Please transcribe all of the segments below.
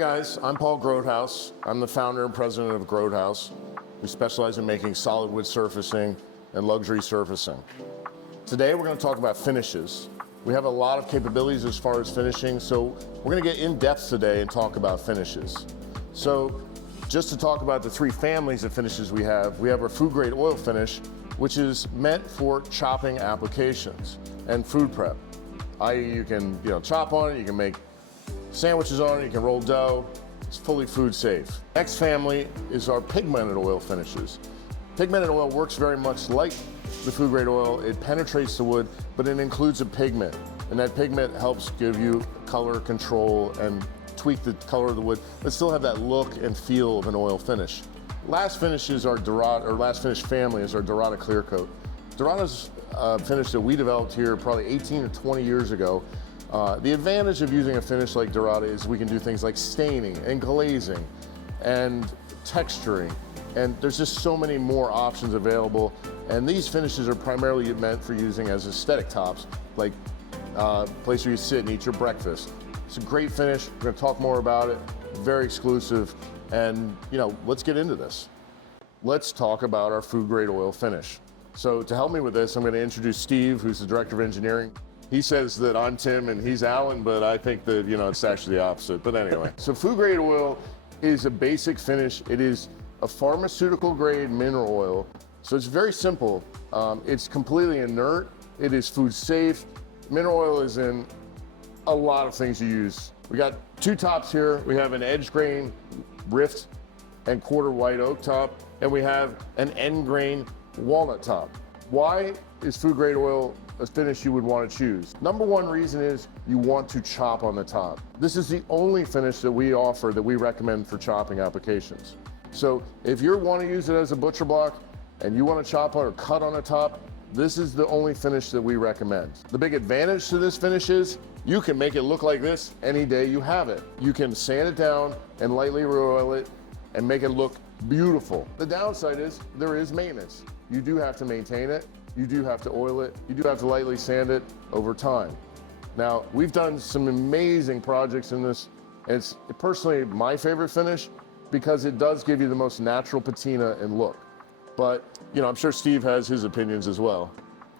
Guys, I'm Paul Grotehouse. I'm the founder and president of Grotehouse. We specialize in making solid wood surfacing and luxury surfacing. Today we're going to talk about finishes. We have a lot of capabilities as far as finishing, so we're going to get in depth today and talk about finishes. So just to talk about the three families of finishes we have our food grade oil finish, which is meant for chopping applications and food prep. i.e. you can chop on it, you can make sandwiches on it, you can roll dough. It's fully food safe. Next family is our pigmented oil finishes. Pigmented oil works very much like the food grade oil. It penetrates the wood, but it includes a pigment. And that pigment helps give you color control and tweak the color of the wood, but still have that look and feel of an oil finish. Last finish is our Dorada, or last finish family is our Dorada Clear Coat. Dorada's a finish that we developed here probably 18 or 20 years ago. The advantage of using a finish like Dorada is we can do things like staining and glazing and texturing, and there's just so many more options available. And these finishes are primarily meant for using as aesthetic tops, like place where you sit and eat your breakfast. It's a great finish. We're going to talk more about it. Very exclusive, and let's get into this. Let's talk about our food grade oil finish. So to help me with this, I'm going to introduce Steve, who's the director of engineering. He says that I'm Tim and he's Alan, but I think that, it's actually the opposite. But anyway, so food grade oil is a basic finish. It is a pharmaceutical grade mineral oil. So it's very simple. It's completely inert. It is food safe. Mineral oil is in a lot of things you use. We got two tops here. We have an edge grain rift and quarter white oak top, and we have an end grain walnut top. Why is food grade oil a finish you would want to choose? Number one reason is you want to chop on the top. This is the only finish that we offer that we recommend for chopping applications. So if you want to use it as a butcher block and you want to chop on or cut on the top, this is the only finish that we recommend. The big advantage to this finish is you can make it look like this any day you have it. You can sand it down and lightly roil it and make it look beautiful. The downside is there is maintenance. You do have to maintain it. You do have to oil it. You do have to lightly sand it over time. Now, we've done some amazing projects in this. It's personally my favorite finish because it does give you the most natural patina and look. But, I'm sure Steve has his opinions as well.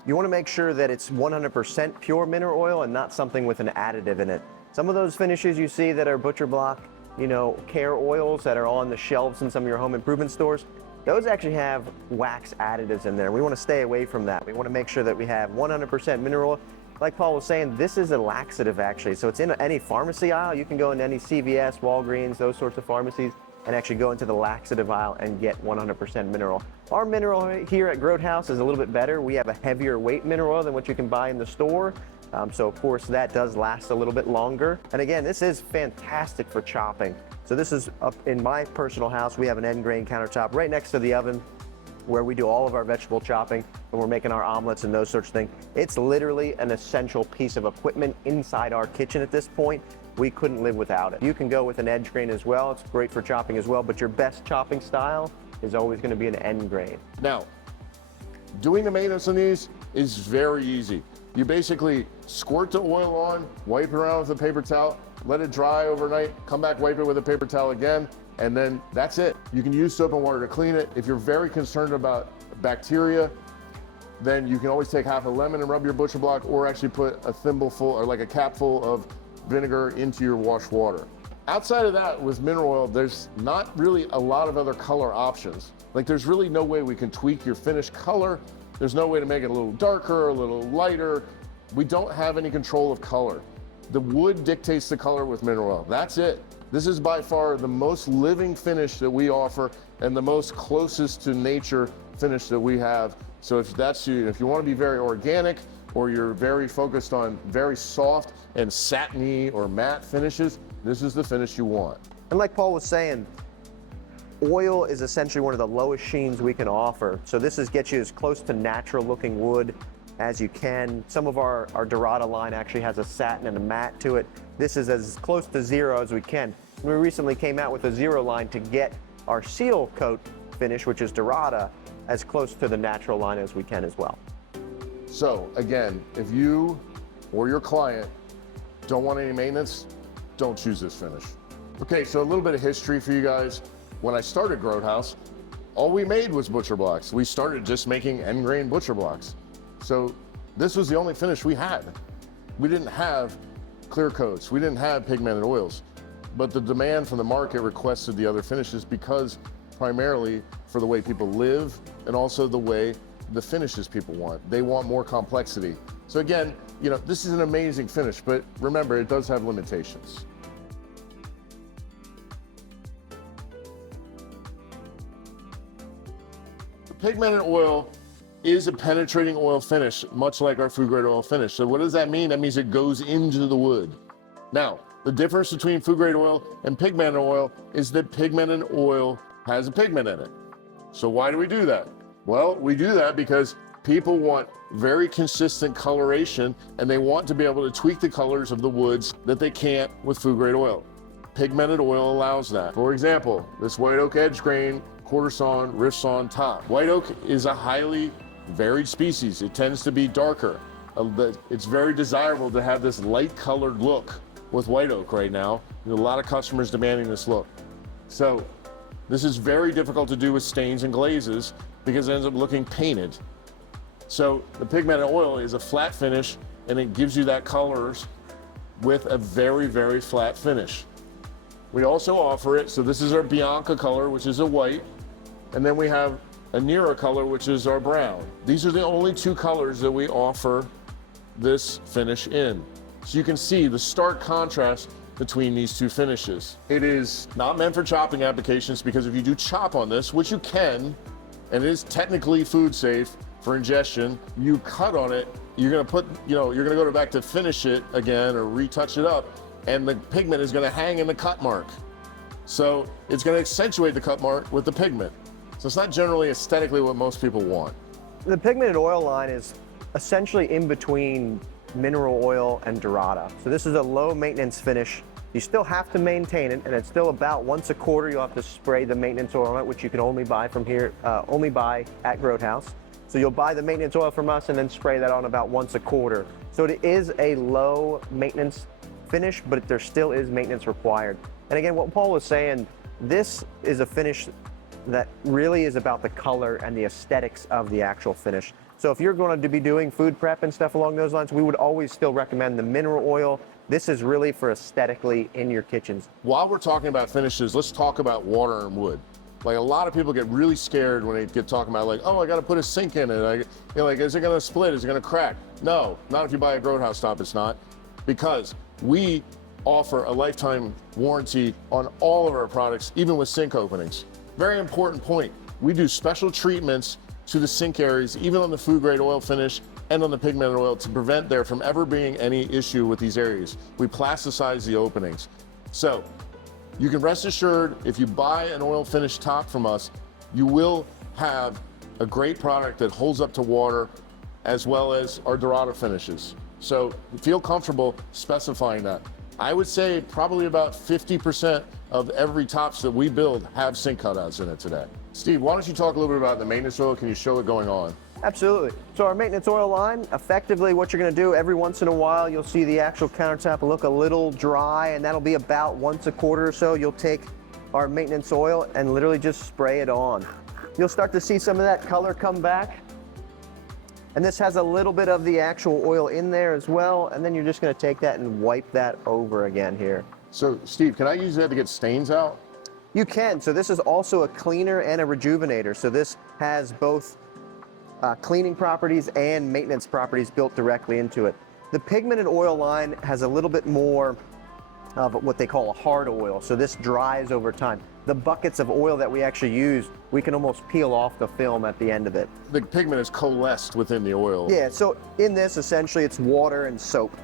You want to make sure that it's 100% pure mineral oil and not something with an additive in it. Some of those finishes you see that are butcher block, care oils that are on the shelves in some of your home improvement stores, those actually have wax additives in there. We want to stay away from that. We want to make sure that we have 100% mineral oil. Like Paul was saying, this is a laxative actually. So it's in any pharmacy aisle. You can go into any CVS, Walgreens, those sorts of pharmacies, and actually go into the laxative aisle and get 100% mineral. Our mineral here at Grotehouse is a little bit better. We have a heavier weight mineral oil than what you can buy in the store. So of course that does last a little bit longer. And again, this is fantastic for chopping. So this is up in my personal house. We have an end grain countertop right next to the oven where we do all of our vegetable chopping and we're making our omelets and those sorts of things. It's literally an essential piece of equipment inside our kitchen at this point. We couldn't live without it. You can go with an edge grain as well. It's great for chopping as well, but your best chopping style is always going to be an end grain. Now, doing the maintenance on these is very easy. You basically squirt the oil on, wipe it around with a paper towel, let it dry overnight, come back, wipe it with a paper towel again, and then that's it. You can use soap and water to clean it. If you're very concerned about bacteria, then you can always take half a lemon and rub your butcher block, or actually put a thimbleful or like a capful of vinegar into your wash water. Outside of that, with mineral oil, there's not really a lot of other color options. Like there's really no way we can tweak your finished color. There's no way to make it a little darker, a little lighter. We don't have any control of color. The wood dictates the color with mineral oil. That's it. This is by far the most living finish that we offer and the most closest to nature finish that we have. So if that's you, if you want to be very organic, or you're very focused on very soft and satiny or matte finishes, this is the finish you want. And like Paul was saying, oil is essentially one of the lowest sheens we can offer. So this gets you as close to natural looking wood as you can. Some of our Dorada line actually has a satin and a matte to it. This is as close to zero as we can. We recently came out with a zero line to get our seal coat finish, which is Dorada, as close to the natural line as we can as well. So again, if you or your client don't want any maintenance, don't choose this finish. Okay, so a little bit of history for you guys. When I started Groat House, all we made was butcher blocks. We started just making end grain butcher blocks. So this was the only finish we had. We didn't have clear coats. We didn't have pigmented oils. But the demand from the market requested the other finishes because primarily for the way people live and also the way the finishes people want. They want more complexity. So again, this is an amazing finish, but remember, it does have limitations. Pigmented oil is a penetrating oil finish, much like our food grade oil finish. So what does that mean? That means it goes into the wood. Now, the difference between food grade oil and pigmented oil is that pigmented oil has a pigment in it. So why do we do that? Well, we do that because people want very consistent coloration and they want to be able to tweak the colors of the woods that they can't with food grade oil. Pigmented oil allows that. For example, this white oak edge grain, quarter sawn, rift sawn top. White oak is a highly varied species. It tends to be darker. It's very desirable to have this light colored look with white oak right now. There's a lot of customers demanding this look. So this is very difficult to do with stains and glazes because it ends up looking painted. So the pigmented oil is a flat finish and it gives you that colors with a very, very flat finish. We also offer it, so this is our Bianca color, which is a white, and then we have a Nera color, which is our brown. These are the only two colors that we offer this finish in. So you can see the stark contrast between these two finishes. It is not meant for chopping applications because if you do chop on this, which you can, and it is technically food safe for ingestion, you cut on it, you're gonna go back to finish it again or retouch it up, and the pigment is gonna hang in the cut mark. So it's gonna accentuate the cut mark with the pigment. So it's not generally aesthetically what most people want. The pigmented oil line is essentially in between mineral oil and Dorada. So this is a low maintenance finish. You still have to maintain it, and it's still about once a quarter you'll have to spray the maintenance oil on it, which you can only buy from here, only buy at Groat House. So you'll buy the maintenance oil from us and then spray that on about once a quarter. So it is a low maintenance finish, but there still is maintenance required. And again, what Paul was saying, this is a finish that really is about the color and the aesthetics of the actual finish. So if you're going to be doing food prep and stuff along those lines, we would always still recommend the mineral oil. This is really for aesthetically in your kitchens. While we're talking about finishes, let's talk about water and wood. Like a lot of people get really scared when they get talking about like, oh, I got to put a sink in it. Is it going to split? Is it going to crack? No, not if you buy a Groat House top, it's not. Because we offer a lifetime warranty on all of our products, even with sink openings. Very important point. We do special treatments to the sink areas, even on the food grade oil finish and on the pigmented oil to prevent there from ever being any issue with these areas. We plasticize the openings. So you can rest assured if you buy an oil finish top from us, you will have a great product that holds up to water as well as our Dorada finishes. So feel comfortable specifying that. I would say probably about 50% of every tops that we build have sink cutouts in it today. Steve, why don't you talk a little bit about the maintenance oil? Can you show it going on? Absolutely. So our maintenance oil line, effectively what you're going to do every once in a while, you'll see the actual countertop look a little dry, and that'll be about once a quarter or so. You'll take our maintenance oil and literally just spray it on. You'll start to see some of that color come back. And this has a little bit of the actual oil in there as well. And then you're just going to take that and wipe that over again here. So Steve, can I use that to get stains out? You can. So this is also a cleaner and a rejuvenator. So this has both cleaning properties and maintenance properties built directly into it. The pigmented oil line has a little bit more of what they call a hard oil. So this dries over time. The buckets of oil that we actually use, we can almost peel off the film at the end of it. The pigment is coalesced within the oil. Yeah, so in this, essentially, it's water and soap.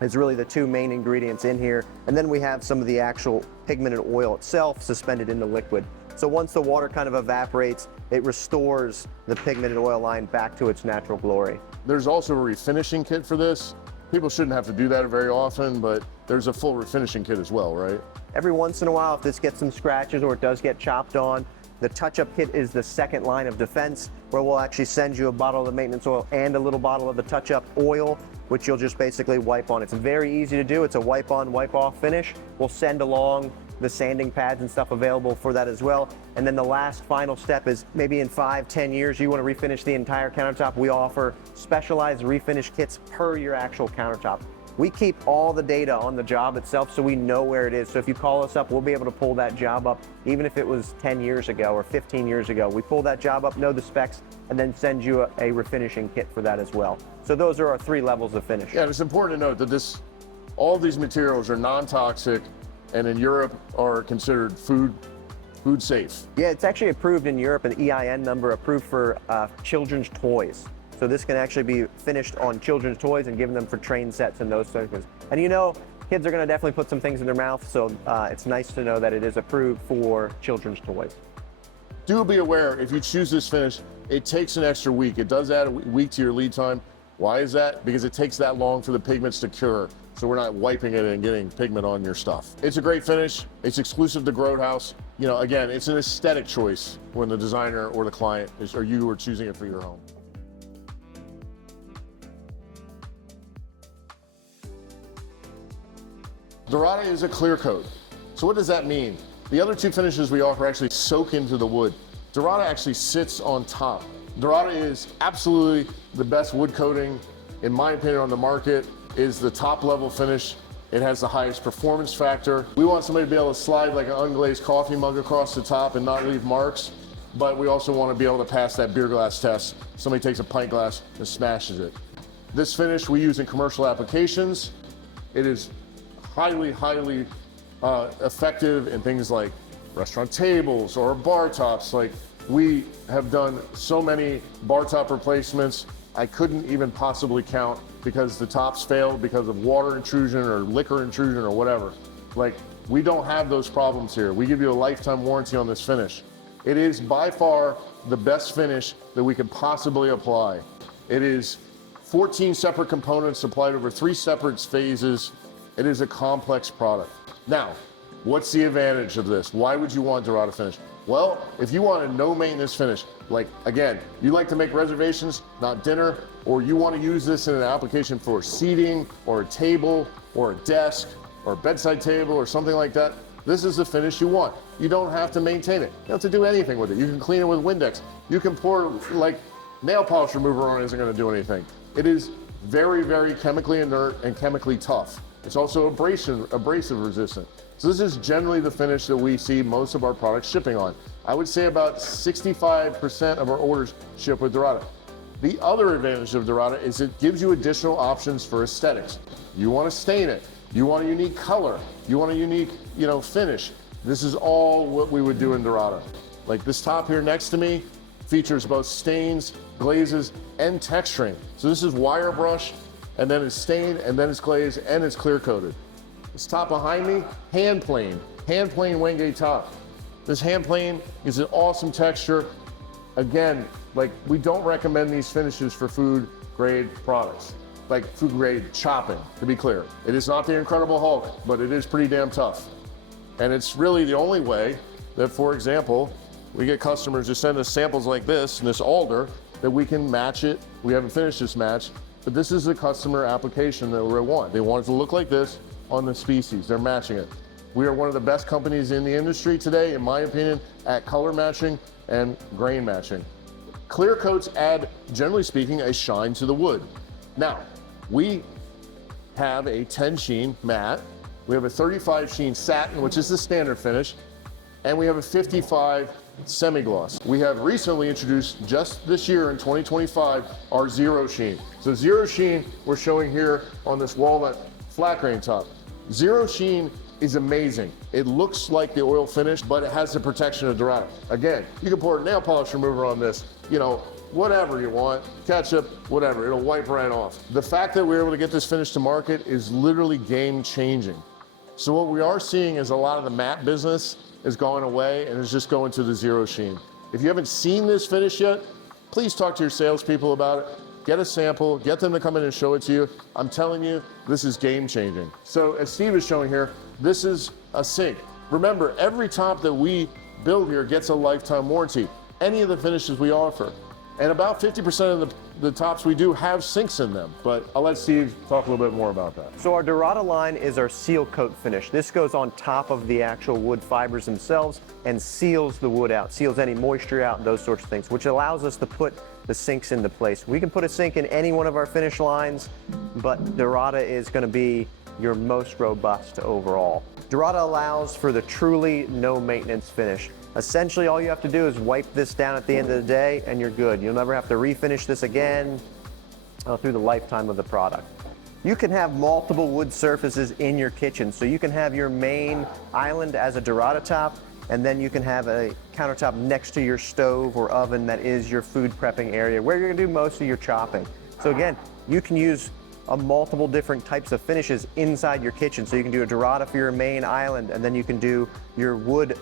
It's really the two main ingredients in here. And then we have some of the actual pigmented oil itself suspended in the liquid. So once the water kind of evaporates, it restores the pigmented oil line back to its natural glory. There's also a refinishing kit for this. People shouldn't have to do that very often, but there's a full refinishing kit as well, right? Every once in a while, if this gets some scratches or it does get chopped on, the touch-up kit is the second line of defense, where we'll actually send you a bottle of the maintenance oil and a little bottle of the touch-up oil, which you'll just basically wipe on. It's very easy to do. It's a wipe-on, wipe-off finish. We'll send along the sanding pads and stuff available for that as well. And then the last final step is maybe in 5-10 years you want to refinish the entire countertop. We offer specialized refinish kits per your actual countertop. We keep all the data on the job itself so we know where it is. So if you call us up, we'll be able to pull that job up, even if it was 10 years ago or 15 years ago. We pull that job up, know the specs, and then send you a refinishing kit for that as well. So those are our 3 levels of finish. Yeah, it's important to note that all these materials are non-toxic, and in Europe are considered food safe. Yeah, it's actually approved in Europe, an EIN number approved for children's toys. So this can actually be finished on children's toys and given them for train sets and those things. And you know, kids are going to definitely put some things in their mouth, so it's nice to know that it is approved for children's toys. Do be aware, if you choose this finish, it takes an extra week. It does add a week to your lead time. Why is that? Because it takes that long for the pigments to cure. So we're not wiping it and getting pigment on your stuff. It's a great finish. It's exclusive to Grote House. You know, again, it's an aesthetic choice when the designer or the client or you are choosing it for your home. Dorada is a clear coat. So what does that mean? The other 2 finishes we offer actually soak into the wood. Dorada actually sits on top. Dorada is absolutely the best wood coating, in my opinion, on the market. Is the top level finish. It has the highest performance factor. We want somebody to be able to slide like an unglazed coffee mug across the top and not leave marks, but we also want to be able to pass that beer glass test. Somebody takes a pint glass and smashes it. This finish we use in commercial applications. It is highly effective in things like restaurant tables or bar tops. Like, we have done so many bar top replacements, I couldn't even possibly count, because the tops failed because of water intrusion or liquor intrusion or whatever. Like, we don't have those problems here. We give you a lifetime warranty on this finish. It is by far the best finish that we could possibly apply. It is 14 separate components applied over 3 separate phases. It is a complex product. Now, what's the advantage of this? Why would you want Dorada finish? Well, if you want a no maintenance finish, like, again, you like to make reservations, not dinner, or you want to use this in an application for seating or a table or a desk or a bedside table or something like that, this is the finish you want. You don't have to maintain it. You don't have to do anything with it. You can clean it with Windex. You can pour, like, nail polish remover on it, isn't going to do anything. It is very chemically inert and chemically tough. It's also abrasive resistant. So this is generally the finish that we see most of our products shipping on. I would say about 65% of our orders ship with Dorada. The other advantage of Dorada is it gives you additional options for aesthetics. You want to stain it. You want a unique color. You want a unique, finish. This is all what we would do in Dorada. Like this top here next to me features both stains, glazes, and texturing. So this is wire brush, and then it's stained, and then it's glazed, and it's clear coated. This top behind me, hand plane Wenge top. This hand plane is an awesome texture. Again, like, we don't recommend these finishes for food grade products, like food grade chopping, to be clear. It is not the Incredible Hulk, but it is pretty damn tough. And it's really the only way that, for example, we get customers to send us samples like this and this alder that we can match it. We haven't finished this match, but this is the customer application that we want. They want it to look like this on the species. They're matching it. We are one of the best companies in the industry today, in my opinion, at color matching and grain matching. Clear coats add, generally speaking, a shine to the wood. Now, we have a 10 sheen matte, we have a 35 sheen satin, which is the standard finish, and we have a 55 semi-gloss. We have recently introduced, just this year in 2025, our zero sheen. So zero sheen, we're showing here on this walnut flat grain top. Zero sheen is amazing. It looks like the oil finish, but it has the protection of Dorada. Again, you can pour a nail polish remover on this, whatever you want, ketchup, whatever, it'll wipe right off. The fact that we're able to get this finish to market is literally game changing. So what we are seeing is a lot of the matte business is going away and is just going to the zero sheen. If you haven't seen this finish yet, please talk to your salespeople about it. Get a sample, get them to come in and show it to you. I'm telling you, this is game changing. So as Steve is showing here, this is a sink. Remember, every top that we build here gets a lifetime warranty. Any of the finishes we offer. And about 50% of the tops we do have sinks in them, but I'll let Steve talk a little bit more about that. So our Dorada line is our seal coat finish. This goes on top of the actual wood fibers themselves and seals the wood out, seals any moisture out, those sorts of things, which allows us to put the sinks into place. We can put a sink in any one of our finish lines, but Dorada is going to be your most robust overall. Dorada allows for the truly no maintenance finish. Essentially, all you have to do is wipe this down at the end of the day and you're good. You'll never have to refinish this again through the lifetime of the product. You can have multiple wood surfaces in your kitchen. So you can have your main island as a Dorada top, and then you can have a countertop next to your stove or oven that is your food prepping area where you're gonna do most of your chopping. So again, you can use multiple different types of finishes inside your kitchen. So you can do a Dorada for your main island, and then you can do your wood,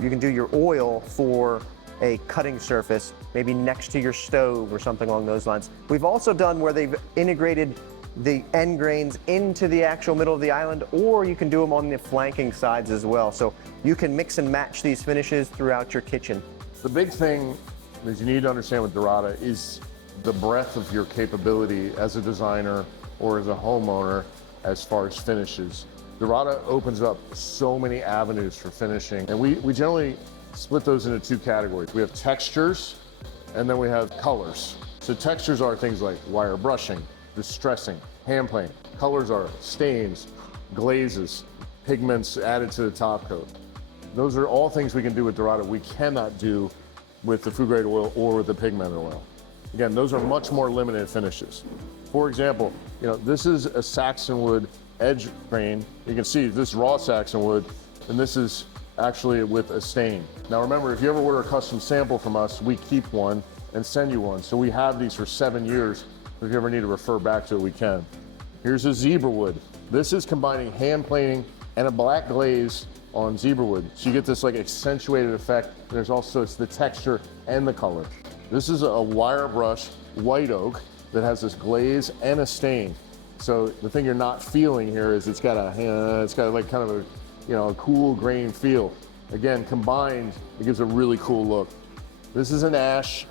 you can do your oil for a cutting surface, maybe next to your stove or something along those lines. We've also done where they've integrated the end grains into the actual middle of the island, or you can do them on the flanking sides as well. So you can mix and match these finishes throughout your kitchen. The big thing that you need to understand with Dorada is the breadth of your capability as a designer or as a homeowner as far as finishes. Dorada opens up so many avenues for finishing, and we generally split those into two categories. We have textures, and then we have colors. So textures are things like wire brushing, distressing, hand planing. Colors are stains, glazes, pigments added to the top coat. Those are all things we can do with Dorada we cannot do with the food grade oil or with the pigmented oil. Again, those are much more limited finishes. For example, this is a Saxon wood edge grain. You can see this is raw Saxon wood, and this is actually with a stain. Now remember, if you ever order a custom sample from us, we keep one and send you one. So we have these for 7 years. If you ever need to refer back to it, we can. Here's a zebra wood. This is combining hand planing and a black glaze on zebra wood. So you get this like accentuated effect. There's also, it's the texture and the color. This is a wire brush white oak that has this glaze and a stain. So the thing you're not feeling here is it's got like kind of a cool grain feel. Again, combined, it gives a really cool look. This is an ash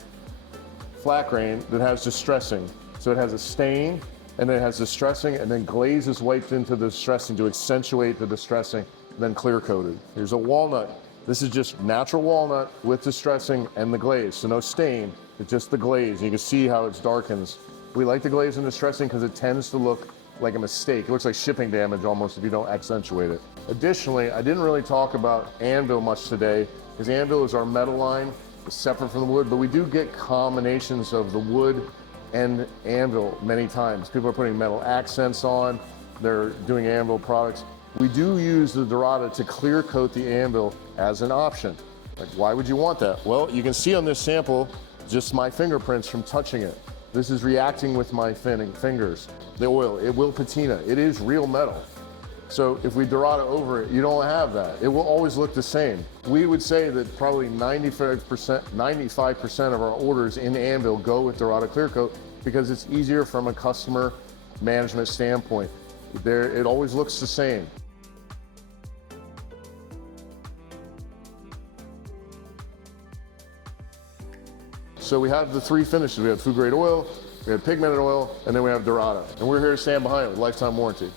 flat grain that has distressing. So it has a stain, and then it has distressing, and then glaze is wiped into the distressing to accentuate the distressing, then clear coated. Here's a walnut. This is just natural walnut with distressing and the glaze. So no stain, it's just the glaze. You can see how it darkens. We like the glaze and distressing because it tends to look like a mistake. It looks like shipping damage almost if you don't accentuate it. Additionally, I didn't really talk about Anvil much today, because Anvil is our metal line, separate from the wood, but we do get combinations of the wood and Anvil many times. People are putting metal accents on, they're doing Anvil products. We do use the Dorada to clear coat the Anvil as an option. Like, why would you want that? Well, you can see on this sample just my fingerprints from touching it. This is reacting with my fingers. The oil, it will patina. It is real metal. So if we Dorada over it, you don't have that. It will always look the same. We would say that probably 95% of our orders in Anvil go with Dorada Clear Coat because it's easier from a customer management standpoint. It always looks the same. So we have the three finishes. We have food grade oil, we have pigmented oil, and then we have Dorada. And we're here to stand behind it with lifetime warranty.